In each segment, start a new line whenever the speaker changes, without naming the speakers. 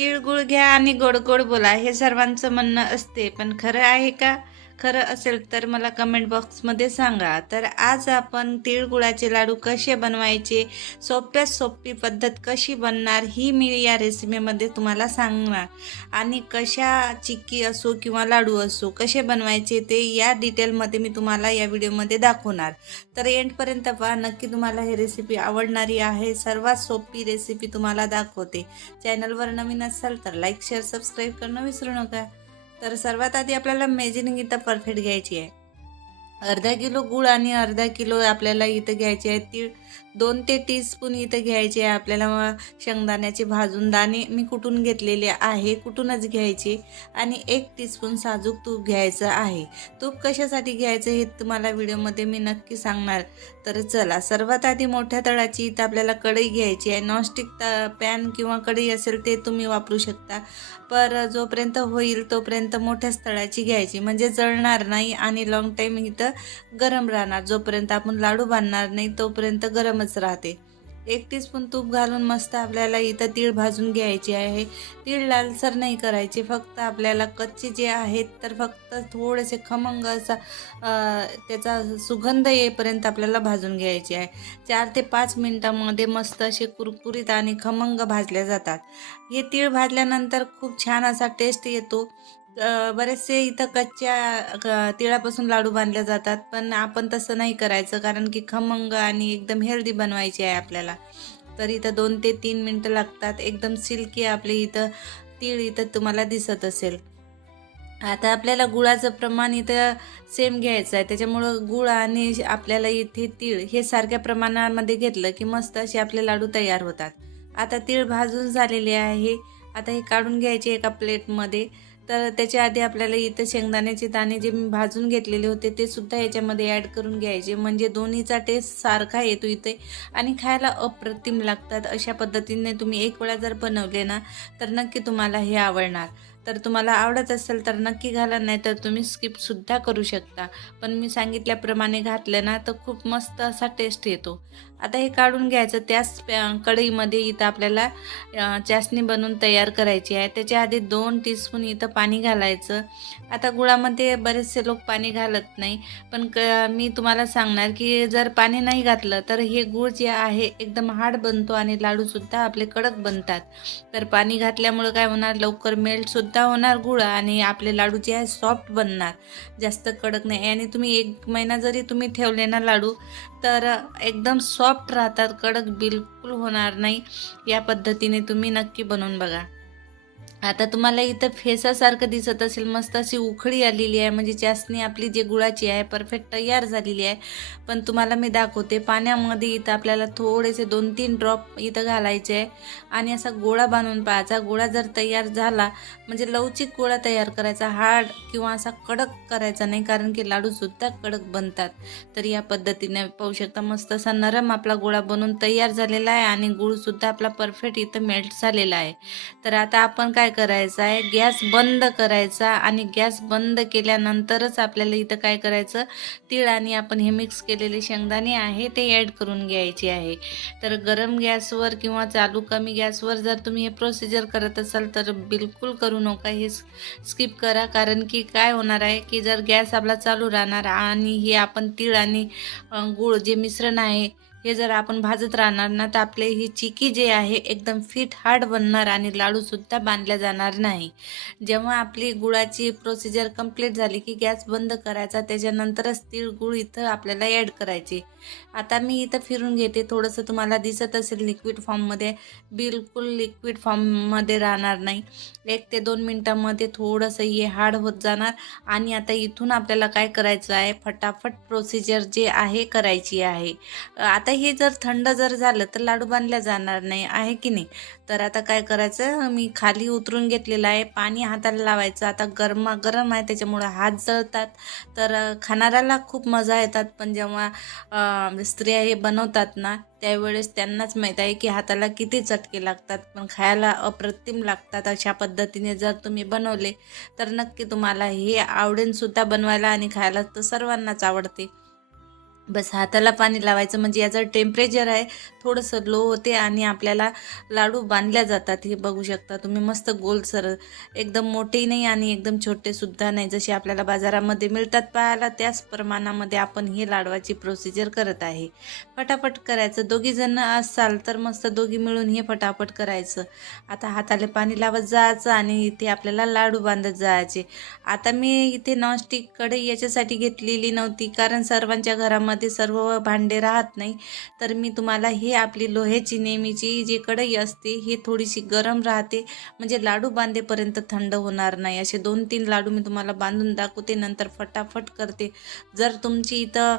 तिळगुळ घ्या आणि गोड गोड बोला. हे सर्वांचं म्हणणं असते पण खरं आहे का? खरं असेल तर मला कमेंट बॉक्समध्ये सांगा. तर आज आपण तिळगुळाचे लाडू कसे बनवायचे सोप्यात सोपी पद्धत कशी बनणार ही मी या रेसिपीमध्ये तुम्हाला सांगणार. आणि कशा चिक्की असो किंवा लाडू असो कसे बनवायचे ते या डिटेलमध्ये मी तुम्हाला या व्हिडिओमध्ये दाखवणार. तर एंडपर्यंत पहा नक्की तुम्हाला ही रेसिपी आवडणारी आहे. सर्वात सोपी रेसिपी तुम्हाला दाखवते. चॅनलवर नवीन असाल तर लाईक शेअर सबस्क्राईब करणं विसरू नका. तर सर्वात आधी आपल्याला मेजरिंग इथं परफेक्ट घ्यायची आहे. अर्धा किलो गूळ आणि अर्धा किलो आपल्याला इथं घ्यायचे आहे ती दोन ते टीस्पून इथं घ्यायचे आहे. आपल्याला शेंगदाण्याचे भाजून दाणे मी कुठून घेतलेले आहे कुठूनच घ्यायचे. आणि एक टीस्पून साजूक तूप घ्यायचं आहे. तूप कशासाठी घ्यायचं हे तुम्हाला व्हिडिओमध्ये मी नक्की सांगणार. तर चला सर्वात आधी मोठ्या तळाची इथं आपल्याला कढई घ्यायची आहे. नॉनस्टिक त पॅन किंवा कढई असेल ते तुम्ही वापरू शकता. पर जोपर्यंत होईल तोपर्यंत मोठ्या तळाची घ्यायची. म्हणजे जळणार नाही आणि लॉंग टाईम इथं गरम राहणार. जोपर्यंत आपण लाडू बांधणार नाही तोपर्यंत गरमच राहते. एक टीस्पून तूप घालून मस्त आपल्याला इथं तीळ भाजून घ्यायची आहे. तीळ लालसर नाही करायचे फक्त आपल्याला कच्चे जे आहेत तर फक्त थोडेसे खमंग असा त्याचा सुगंध येईपर्यंत आपल्याला भाजून घ्यायची आहे. चार ते पाच मिनटामध्ये मस्त असे कुरकुरीत आणि खमंग भाजले जातात. हे तीळ भाजल्यानंतर खूप छान असा टेस्ट येतो. बरेचसे इथं कच्च्या तिळापासून लाडू बांधले जातात पण आपण तसं नाही करायचं कारण की खमंग आणि एकदम हेल्दी बनवायची आहे आपल्याला. तर इथं दोन ते तीन मिनटं लागतात एकदम सिल्की आपली इथं तीळ इथं तुम्हाला दिसत असेल. आता आपल्याला गुळाचं प्रमाण इथं सेम घ्यायचं आहे त्याच्यामुळं गुळ आणि आपल्याला इथे तीळ हे सारख्या प्रमाणामध्ये घेतलं की मस्त असे आपले लाडू तयार होतात. आता तीळ भाजून झालेले आहे आता हे काढून घ्यायचे एका प्लेटमध्ये. तर त्याच्या आधी आपल्याला इथं शेंगदाण्याचे दाणे जे मी भाजून घेतलेले होते ते सुद्धा याच्यामध्ये ॲड करून घ्यायचे. म्हणजे दोन्हीचा टेस्ट सारखा येतो इथे आणि खायला अप्रतिम लागतात. अशा पद्धतीने तुम्ही एक वेळा जर बनवले ना तर नक्की तुम्हाला हे आवडणार. तर तुम्हाला आवडत असेल तर नक्की घाला नाही तर तुम्ही स्किपसुद्धा करू शकता. पण मी सांगितल्याप्रमाणे घातलं ना तर खूप मस्त असा टेस्ट येतो. आता हे काढून घ्यायचं त्याच कढईमध्ये इथं आपल्याला चासणी बनवून तयार करायची आहे. त्याच्या आधी दोन टीस्पून इथं पाणी घालायचं. आता गुळामध्ये बरेचसे लोक पाणी घालत नाही पण क मी तुम्हाला सांगणार की जर पाणी नाही घातलं तर हे गुळ जे आहे एकदम हार्ड बनतो आणि लाडूसुद्धा आपले कडक बनतात. तर पाणी घातल्यामुळं काय होणार? लवकर मेल्टसुद्धा होणार गुळ आणि आपले लाडू जे आहे सॉफ्ट बनणार. जास्त कडक नाही. आणि तुम्ही एक महिना जरी तुम्ही ठेवले ना लाडू तर एकदम सॉफ्ट राहतात. कडक बिलकुल होणार नाही. या पद्धतीने तुम्ही नक्की बनवून बघा. आता तुम्हाला इथं फेसासारखं दिसत असेल मस्त अशी उखळी आलेली आहे. म्हणजे चासणी आपली जे गुळाची आहे परफेक्ट तयार झालेली आहे. पण तुम्हाला मी दाखवते पाण्यामध्ये इथं आपल्याला थोडेसे दोन तीन ड्रॉप इथं घालायचे आहे. आणि असा गोळा बांधून पाहायचा गोळा जर तयार झाला म्हणजे लवचिक गोळा तयार करायचा हार्ड किंवा असा कडक करायचा नाही कारण की लाडूसुद्धा कडक बनतात. तर या पद्धतीने पाहू शकता मस्त असा नरम आपला गोळा बनवून तयार झालेला आहे आणि गुळसुद्धा आपला परफेक्ट इथं मेल्ट झालेला आहे. तर आता आपण काय करायचं आहे? गॅस बंद करायचा आणि गॅस बंद केल्यानंतरच आपल्याला इथं काय करायचं? तीळ आणि आपण हे मिक्स केलेले शेंगदाणे आहे ते ॲड करून घ्यायचे आहे. तर गरम गॅसवर किंवा चालू कमी गॅसवर जर तुम्ही हे प्रोसिजर करत असाल तर बिलकुल करू नका. हे स्किप करा. कारण की काय होणार आहे की जर गॅस आपला चालू राहणार आणि हे आपण तीळ आणि गूळ जे मिश्रण आहे हे जर आपण भाजत राहणार ना तर आपले ही चिकी जे आहे एकदम फिट हार्ड बनणार आणि लाडूसुद्धा बांधल्या जाणार नाही. जेव्हा आपली गुळाची प्रोसिजर कंप्लीट झाली की गॅस बंद करायचा त्याच्यानंतरच तीळ गुळ इथं आपल्याला ॲड करायचे. आता मी इथं फिरून घेते थोडंसं तुम्हाला दिसत असेल लिक्विड फॉर्ममध्ये बिलकुल लिक्विड फॉर्ममध्ये राहणार नाही. एक ते दोन मिनटामध्ये थोडंसं हे हार्ड होत जाणार आणि आता इथून आपल्याला काय करायचं आहे? फटाफट प्रोसिजर जे आहे करायची आहे. आता आता हे जर थंड जर झालं तर लाडू बांधल्या जाणार नाही आहे की नाही? तर आता काय करायचं? मी खाली उतरून घेतलेलं आहे पाणी हाताला लावायचं. आता गरमा गरम आहे त्याच्यामुळं हात जळतात. तर खाणाऱ्याला खूप मजा येतात. पण जेव्हा स्त्रिया हे बनवतात ना त्यावेळेस त्यांनाच माहीत आहे की हाताला किती चटके लागतात. पण खायला अप्रतिम लागतात अशा पद्धतीने जर तुम्ही बनवले तर नक्की तुम्हाला हे आवडेनसुद्धा बनवायला आणि खायला तर सर्वांनाच आवडते. बस हाताला पाणी लावायचं म्हणजे याचं टेम्परेचर आहे थोडंसं लो होते आणि आपल्याला लाडू बांधल्या जातात. हे बघू शकता तुम्ही मस्त गोलसर एकदम मोठेही नाही आणि एकदम छोटेसुद्धा नाही. जसे आपल्याला बाजारामध्ये मिळतात पाहायला त्याच प्रमाणामध्ये आपण हे लाडवाची प्रोसिजर करत आहे. फटाफट करायचं. दोघीजण असाल तर मस्त दोघी मिळून हे फटाफट करायचं. आता हाताला पाणी लावत जायचं आणि इथे आपल्याला लाडू बांधत जायचे. आता मी इथे नॉनस्टिक कढई याच्यासाठी घेतलेली नव्हती कारण सर्वांच्या घरामध्ये सर्व भांडे राहत नाही. तर मी तुम्हाला हे आपली लोह्याची नेहमीची जी कढई असते ही थोडीशी गरम राहते. म्हणजे लाडू बांधेपर्यंत थंड होणार नाही. असे दोन तीन लाडू मी तुम्हाला बांधून दाखवते नंतर फटाफट करते. जर तुमची इथं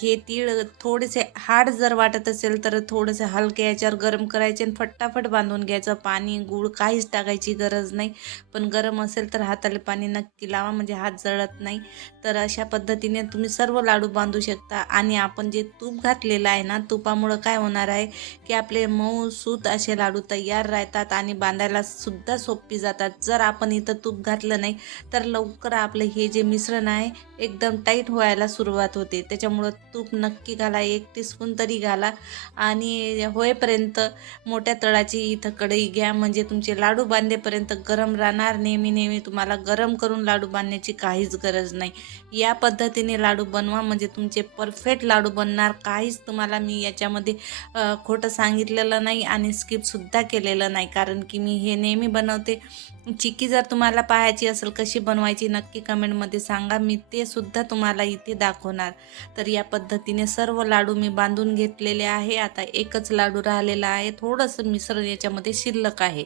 हे तीळ थोडेसे हार्ड जर वाटत असेल तर थोडंसं हलक्या याच्यावर गरम करायचे आणि फटाफट बांधून घ्यायचं. पाणी गूळ काहीच टाकायची गरज नाही. पण गरम असेल तर हाताला पाणी नक्की लावा म्हणजे हात जळत नाही. तर अशा पद्धतीने तुम्ही सर्व लाडू बांधू शकता. आणि आपण जे तूप घातलेलं आहे ना तुपामुळं काय होणार आहे की आपले मऊ सूत असे लाडू तयार राहतात आणि बांधायला सुद्धा सोपी जातात. जर आपण इथं तूप घातलं नाही तर लवकर आपलं हे जे मिश्रण आहे एकदम टाईट व्हायला सुरुवात होते. त्याच्यामुळं तूप नक्की घाला एक टीस्पून तरी घाला आणि होईपर्यंत मोठ्या तळाची इथं कढई घ्या. म्हणजे तुमचे लाडू बांधेपर्यंत गरम राहणार नेहमी नेहमी. तुम्हाला गरम करून लाडू बांधण्याची काहीच गरज नाही. या पद्धतीने लाडू बनवा. म्हणजे तुमचे परफेक्ट लाडू बनणार. काहीच तुम्हाला मी याच्यामध्ये खोटं सांगितलेलं नाही आणि स्किपसुद्धा केलेलं नाही. कारण की मी हे नेहमी बनवते. चिक्की जर तुम्हाला पाहायची असेल कशी बनवायची नक्की कमेंटमध्ये सांगा. मी ते सुद्धा तुम्हाला इथे दाखवणार. तर या पद्धतीने सर्व लाडू मी बांधून घेतलेले आहे. आता एकच लाडू राहिलेला आहे. थोडंसं मिश्रण याच्यामध्ये शिल्लक आहे.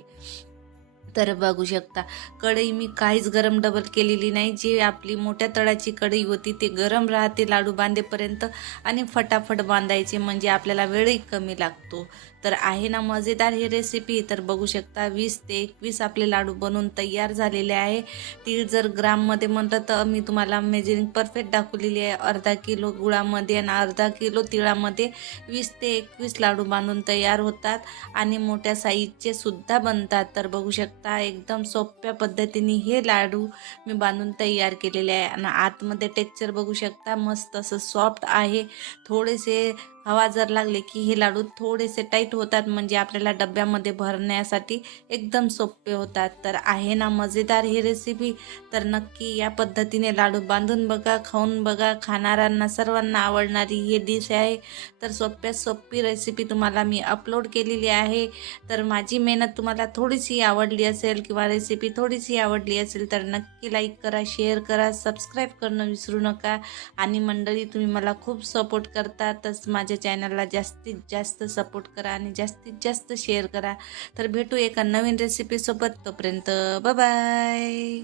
तर बघू शकता. कढई मी काहीच गरम डबल केलेली नाही. जी आपली मोठ्या तळाची कढई होती ते गरम राहते लाडू बांधेपर्यंत आणि फटाफट बांधायचे म्हणजे आपल्याला वेळही कमी लागतो. तर आहे ना मजेदार ही रेसिपी तर बघू शकता वीस ते एकवीस आपले लाडू बनवून तयार झालेले आहे. ती जर ग्राममध्ये म्हणलं तर मी तुम्हाला मेजरिंग परफेक्ट दाखवलेली आहे. अर्धा किलो गुळामध्ये आणि अर्धा किलो तिळामध्ये वीस ते एकवीस लाडू बांधून तयार होतात आणि मोठ्या साईजचे सुद्धा बनतात. तर बघू शकता एकदम सोप्या पद्धतीने हे लाडू मी बांधून तयार केलेले आहे. आणि आतमध्ये टेक्चर बघू शकता मस्त असं सॉफ्ट आहे. थोडेसे हवा जर लागले की हे लाडू थोडेसे टाईट होतात म्हणजे आपल्याला डब्यामध्ये भरण्यासाठी एकदम सोपे होतात. तर आहे ना मजेदार ही रेसिपी तर नक्की या पद्धतीने लाडू बांधून बघा खाऊन बघा. खाणाऱ्यांना सर्वांना आवडणारी ही डिश आहे. तर सोप्यात सोपी रेसिपी तुम्हाला मी अपलोड केलेली आहे. तर माझी मेहनत तुम्हाला थोडीशी आवडली असेल किंवा रेसिपी थोडीशी आवडली असेल तर नक्की लाईक करा शेअर करा सबस्क्राईब करणं विसरू नका. आणि मंडळी तुम्ही मला खूप सपोर्ट करता तस माझ्या चॅनलला जास्तीत जास्त सपोर्ट करा आणि जास्तीत जास्त शेअर करा. तर भेटू एका नवीन रेसिपीसोबत तोपर्यंत बाय